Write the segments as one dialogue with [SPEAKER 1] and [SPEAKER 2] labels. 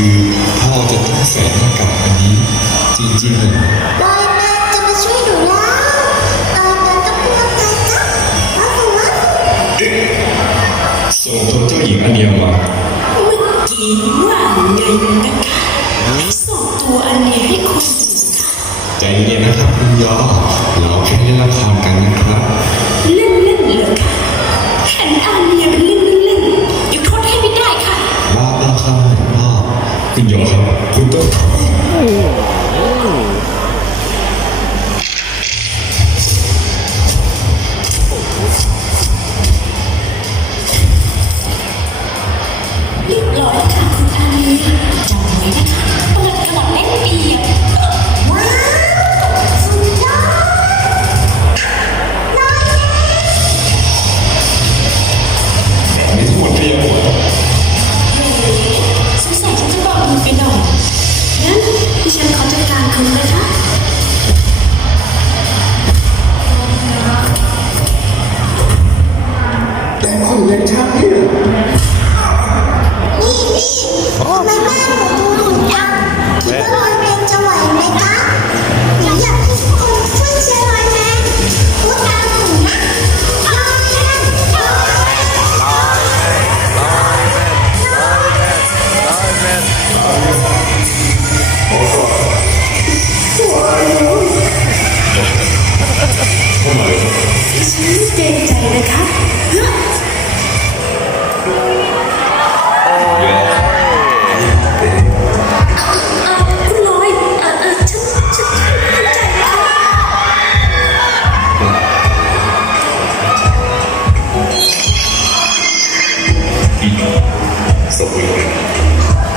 [SPEAKER 1] คือพ่อจะต้องใส่หน้ากากอันนี้จริงๆเลย
[SPEAKER 2] ลอยแมนจะมาช่วยหนูแล้วลอยแมนต้องพูดไงจ๊ะว้าวว้าว
[SPEAKER 1] ส่งตัวเจ้าหญิงอันเดียวมา
[SPEAKER 3] เมื่อกี้ว่าไงนะคะส่งตัวอันนี้ให้คุณ
[SPEAKER 1] ใจเย็นนะครับคุณยอ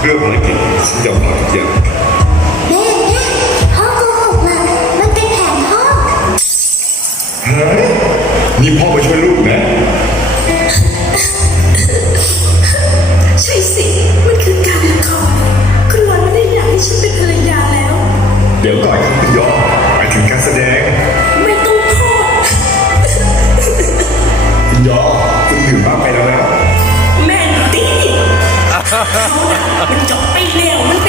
[SPEAKER 1] เรื่
[SPEAKER 3] อ
[SPEAKER 1] งภารกิจฉันยอมทำทุกอย่าง
[SPEAKER 2] แม่แม่พ่อโกหกมามันเป็นแผนพ่อ
[SPEAKER 1] เฮ้ยนี่พ่อมาช่วยลูกนะ
[SPEAKER 3] ใช่สิ มันคือการละครคุณลอยไม่ได้อยากให้ฉันเป็นภรรยาแล้ว
[SPEAKER 1] เดี๋ยวก่อน มัน
[SPEAKER 3] จบไปแล้วมันไป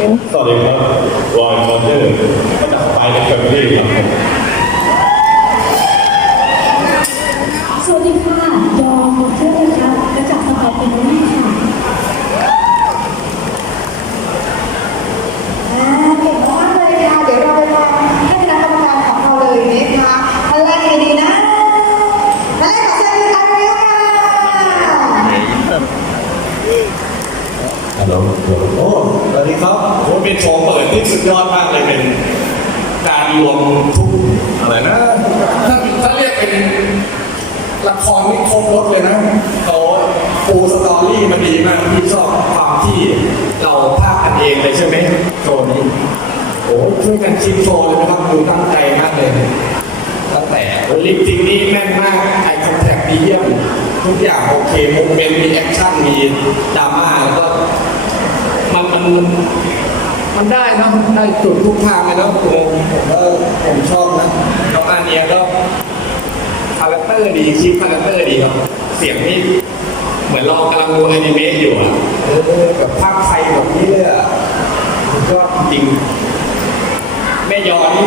[SPEAKER 3] สวัสดีค
[SPEAKER 1] รั
[SPEAKER 2] บร
[SPEAKER 1] อยมอน
[SPEAKER 2] เต
[SPEAKER 4] อร์มา
[SPEAKER 5] จา
[SPEAKER 4] กสไปน์
[SPEAKER 2] แฟมิลี่
[SPEAKER 6] ครับผม
[SPEAKER 3] สวัสดีค่ะ ยอมเชื่อนะคะและจากสปายเป็นแม่ค่ะ
[SPEAKER 4] อ่าเก่งมากเลยค่ะ เดี๋ยวเราไปฟังให้คณะกรรมการของเราเลยนะคะท่านแรกใครดีนะท่านแรกขอเชิญคุณอาริวค่ะ
[SPEAKER 6] ฮัลโหลโอ้สวัสดีครับผมเป็นโชว์เปิดที่สุดยอดมากเลยเป็นการรวมทุกอะไรนะ ถ้าถ้าเรียกเป็นละคร นี่ครบรถเลยนะเขาปูสตอรี่มันดีมากพี่ชอบความที่เราภาคกันเองเลยใช่ไหมโชว์นี้โอ้ช่วยกันคิดโชว์เลยนะครับดูตั้งใจมากเลยตั้งแต่ลิปจริงนี่แม่นมากไอคอนแทคดีเยี่ยมทุกอย่างโอเคโมเมนต์มีแอคชั่นมีดราม่าแล้วก็มันมันมันได้นะได้จุดทุกทางเลยนะผมผมว่าผมชอบนะน้องอาเนียก็ คาแรคเตอร์ดีคลิปคาแรคเตอร์ดีครับ เสียงนี่เหมือนเรากำลังดูอนิเมะอยู่อะเออแบบภาพไทยแบบนี้เลยอะผมก็จริงแม่ยอนี่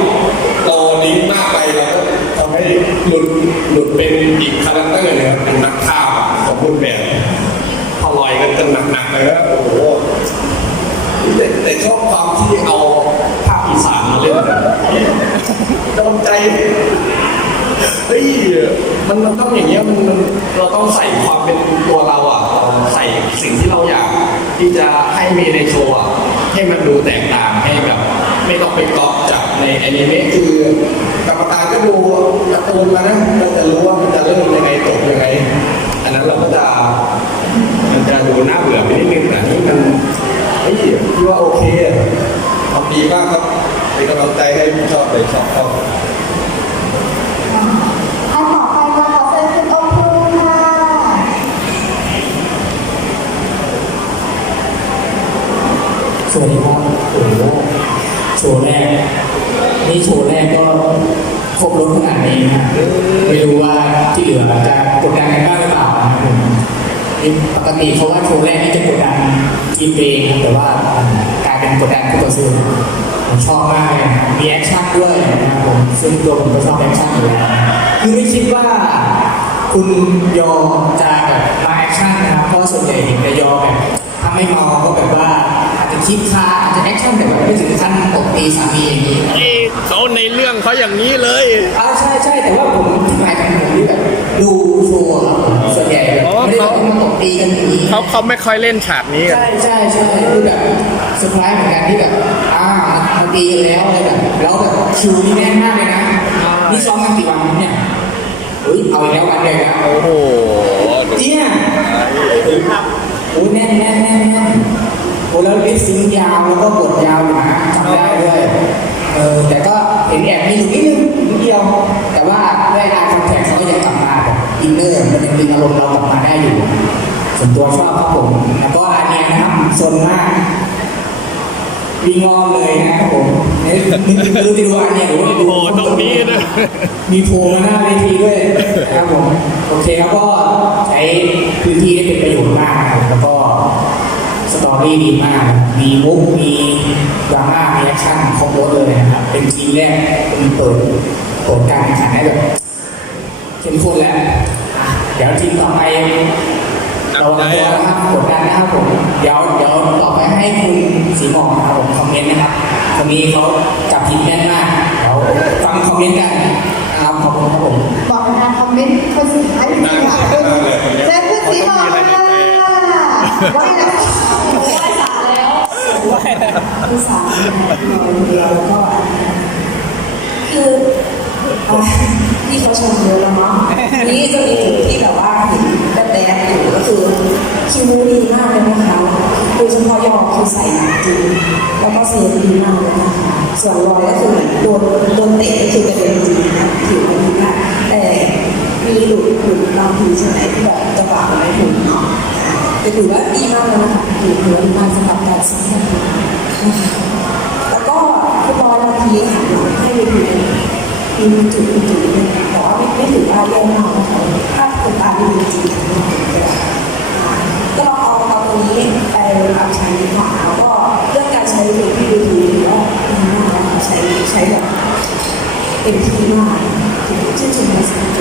[SPEAKER 6] โตนี้มากไปแล้วก็ทำให้หลุดหลุดเป็นอีกคาแรคเตอร์เลยครับเป็นนักข่าวสมบูรณ์แบบพอลอยกันจนหนักๆเลยก็โอ้โหแต่แต่ชอบความที่เอาภาคอีสานมาเล่นโดนใจเฮ้ยมันมันต้ อย่างเงี้ยมันเราต้องใส่ความเป็นตัวเราอะ ใส่สิ่งที่เราอยากที่จะให้มีในโชว์อะให้มันดูแตกต่างให้แบบ ไม่ต้องไปก๊อปจากในแอนิเมะคือกรรมการก็ดูการ์ตูนมานะมันจะรู้ว่ามันจะเริ่มยังไงจบยังไง อันนั้นเราก็จะมันจะดูน่าเบื่อไปนิดนึงแต่นี่มันเฮ้ยพี่ว่าโอเคทำดีมากครับเป็นกำลังใจให้ผู้ชอบเลยชอบชอบ
[SPEAKER 4] อันต่อไปค่ะขอเชิญคุณโอภูมิค่ะ
[SPEAKER 7] ส วัสดีครับโอ้โหโชว์แรก นี่โชว์แรกก็ครบรถขนาดนี้นะไม่รู้ว่าที่เหลือจะกดดันกันบ้างหรือเปล่านะครับผมปกติเขาว่าโชว์แรกนี่จะกดดันทีมเองแต่ว่ากลายเป็นกดดันคู่ต่อสู้ผมชอบมากเลยมีแอคชั่นด้วยนะครับผมซึ่งตัวผมก็ชอบแอคชั่นอยู่แล้วคือไม่คิดว่าคุณยอมจะแบบมาแอคชั่นนะครับเพราะส่วนใหญ่เห็นแต่ยอมแบบ ไม่เมาก็แบบว่าอาจจะคิดค่าอาจจะแอคชั่นแต่แบบไม่ถึงขั้นตบตีสามีอย่างนี้
[SPEAKER 6] นี่เขาในเรื่องเขาอย่างนี้เลย
[SPEAKER 7] อ่าใช่ใช่แต่ว่าผมที่หมายถึงผมที่แบบดูโชว์อะครับผมส่วนใหญ่แบบ
[SPEAKER 6] อ๋อ
[SPEAKER 7] ไม่ได้
[SPEAKER 6] เขา
[SPEAKER 7] แบบมาตบตีกันอย่างนี้
[SPEAKER 6] เขาเขาไม่ค่อยเล่นฉากนี้กัน
[SPEAKER 7] ใช่ใช่ใช่คือแบบเซอร์ไพรส์เหมือนกันที่แบบอ่ามาตีกันแล้วอะไรแบบแล้วแบบคิวนี่แน่นมากเลยนะนี่ซ้อมกันกี่วันเนี่ยเฮ้ยเอาอีกแล้ววันเดียวนะ
[SPEAKER 6] โอ้โห
[SPEAKER 7] เนี่ย โอ้แน่นแน่นแน่นแน่นโอ้แล้วลิปซิงค์ยาวแล้วก็บทยาวอยู่นะจำได้ด้วยเออแต่ก็เห็นแอบมีอยู่นิดนึงนิดเดียว แต่ว่าด้วยลายคอนแทคเขาก็ยังกลับมาแบบอินเนอร์มันยังดึงอารมณ์เรากลับมาได้อยู่ส่วนตัวชอบครับผมแล้วก็อันเนี้ยนะครับโซนมากวีงอมเลยนะครับผมเนี่ยไม่รู้จะดูอันเนี้ยหรือว่าจะดู
[SPEAKER 6] โอ้โหตรงนี้ด้วย
[SPEAKER 7] มีโพลมาหน้าเวทีด้วยนะครับผม โอเคครับก็ใช้พื้นที่ได้เป็นประโยชน์มากนะครับ แล้วก็สตอรี่ดีมาก มีมุก มีดราม่า มีแอคชั่นครบรถเลยนะครับ เป็นทีมแรกเป็นเปิดเปิดการแข่งขันได้แบบเข้มข้นแล้วอะเดี๋ยวทีมต่อไปเราตัวนะครับกดดันนะครับผม เดี๋ยวเดี๋ยวต่อไปให้คุณสีหมอกนะครับผมคอมเมนต์นะครับ คนนี้เขาจับผิดแม่นมากเดี๋ยวฟังคอมเมนต์กันนะครับขอบคุณครับผม
[SPEAKER 4] บอกนะคอมเมนต์คนสุดท้ายจริงๆค่ะเชิญคุณสีหมอกค่ะ ว่าแล้ว
[SPEAKER 8] ผู้สาคนเดียวแล้วก็คือที่เขาชมเยอะแล้วเนาะอันนี้จะมีจุดที่แบบว่าเห็นแบบแดดอยู่ก็คือคิวดีมากเลยนะคะโดยเฉพาะยอคือใส่หนังจริงแล้วก็เสียงดีมากเลยนะคะส่วนรอยก็คือโดนโดนเตะก็คือกระเด็นจริงนะผิวมันดีมากแต่มีหลุดหลุดบางทีใช่ไหมที่แบบจะมันไม่ถูก แต่ถือว่าดีมากเลยนะคะถือว่าดีมากสำหรับการสร้างนะคะแล้วก็ฟุตบอลนาทีหันหลังให้ไปดูมีจุดจุดเลยแต่ว่าไม่ไม่ถือว่าแย่มากนะคะถ้าเป็นตาดีจริงก็เอาเอาตรงนี้ไปปรับใช้ดีกว่าแล้วก็เรื่องการใช้เด็กที่ดูดีก็ดีมากใช้ใช้แบบเต็มที่มากชื่นชมในสิ่ง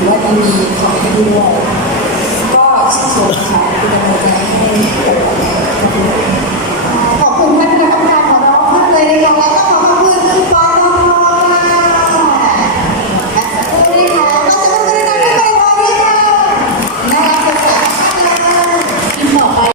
[SPEAKER 8] ือว่าจะมีของที่ด้วยก็ชื่นชมค่ะเป็นกำลังใจให้ขอบคุณท่านคณะกรรมการของเราท่านเลยนะคะและก็ขอบคุณคุณปอ